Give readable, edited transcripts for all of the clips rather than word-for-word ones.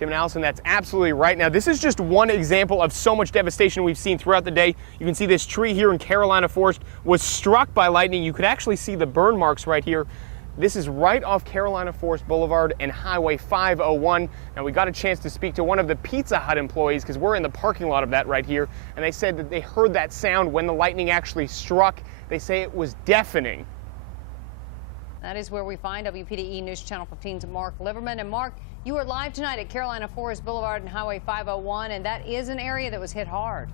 Tim and Allison, that's absolutely right. Now, this is just one example of so much devastation we've seen throughout the day. You can see this tree here in Carolina Forest was struck by lightning. You could actually see the burn marks right here. This is right off Carolina Forest Boulevard and Highway 501. Now, we got a chance to speak to one of the Pizza Hut employees because we're in the parking lot of that right here, and they said that they heard that sound when the lightning actually struck. They say it was deafening. That is where we find WPDE News Channel 15's Marc Liverman. And Marc, you are live tonight at Carolina Forest Boulevard and Highway 501, and that is an area that was hit hard.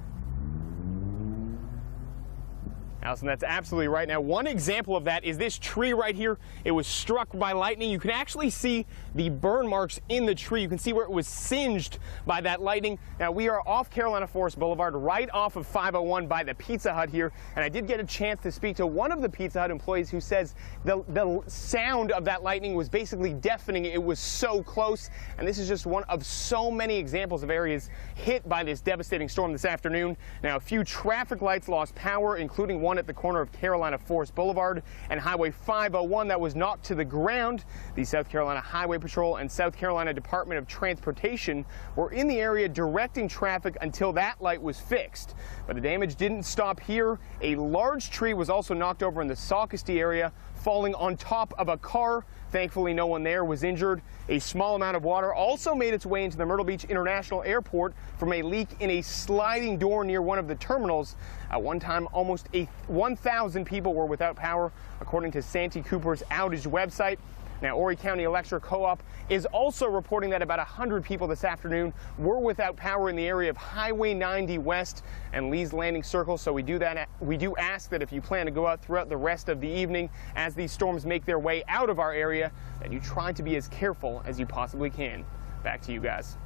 Allison, that's absolutely right. Now, one example of that is this tree right here. It was struck by lightning. You can actually see the burn marks in the tree. You can see where it was singed by that lightning. Now, we are off Carolina Forest Boulevard, right off of 501 by the Pizza Hut here. And I did get a chance to speak to one of the Pizza Hut employees who says the sound of that lightning was basically deafening. It was so close. And this is just one of so many examples of areas hit by this devastating storm this afternoon. Now, a few traffic lights lost power, including one at the corner of Carolina Forest Boulevard and Highway 501 that was knocked to the ground. The South Carolina Highway Patrol and South Carolina Department of Transportation were in the area directing traffic until that light was fixed. But the damage didn't stop here. A large tree was also knocked over in the Socastee area, falling on top of a car. Thankfully, no one there was injured. A small amount of water also made its way into the Myrtle Beach International Airport from a leak in a sliding door near one of the terminals. At one time, almost 1,000 people were without power, according to Santee Cooper's outage website. Now, Horry County Electric Co-op is also reporting that about 100 people this afternoon were without power in the area of Highway 90 West and Lee's Landing Circle. So we do ask that if you plan to go out throughout the rest of the evening as these storms make their way out of our area, that you try to be as careful as you possibly can. Back to you guys.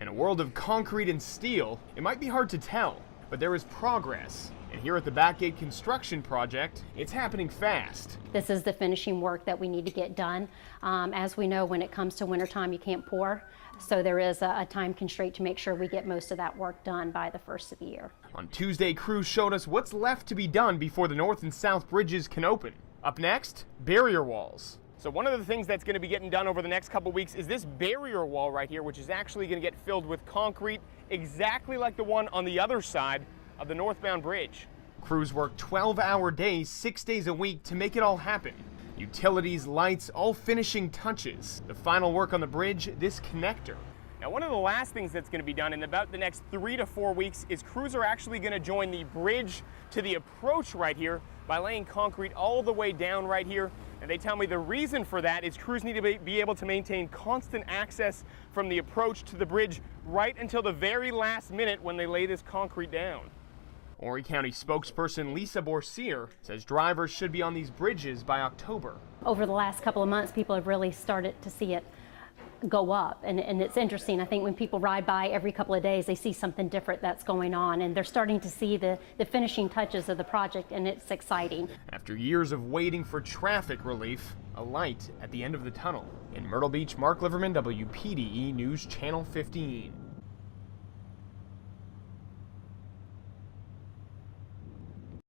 In a world of concrete and steel, it might be hard to tell, but there is progress. And here at the Backgate Construction Project, it's happening fast. This is the finishing work that we need to get done. As we know, when it comes to wintertime, you can't pour. So there is a time constraint to make sure we get most of that work done by the first of the year. On Tuesday, crews showed us what's left to be done before the north and south bridges can open. Up next, barrier walls. So one of the things that's going to be getting done over the next couple weeks is this barrier wall right here, which is actually going to get filled with concrete exactly like the one on the other side of the northbound bridge. Crews work 12-hour days, 6 days a week to make it all happen. Utilities, lights, all finishing touches. The final work on the bridge, this connector. Now, one of the last things that's going to be done in about the next 3 to 4 weeks is crews are actually going to join the bridge to the approach right here by laying concrete all the way down right here. And they tell me the reason for that is crews need to be able to maintain constant access from the approach to the bridge right until the very last minute when they lay this concrete down. Horry County spokesperson Lisa Borsier says drivers should be on these bridges by October. Over the last couple of months, people have really started to see it go up, and it's interesting. I think when people ride by every couple of days, they see something different that's going on, and they're starting to see the finishing touches of the project, and it's exciting. After years of waiting for traffic relief, a light at the end of the tunnel. In Myrtle Beach, Marc Liverman, WPDE News Channel 15.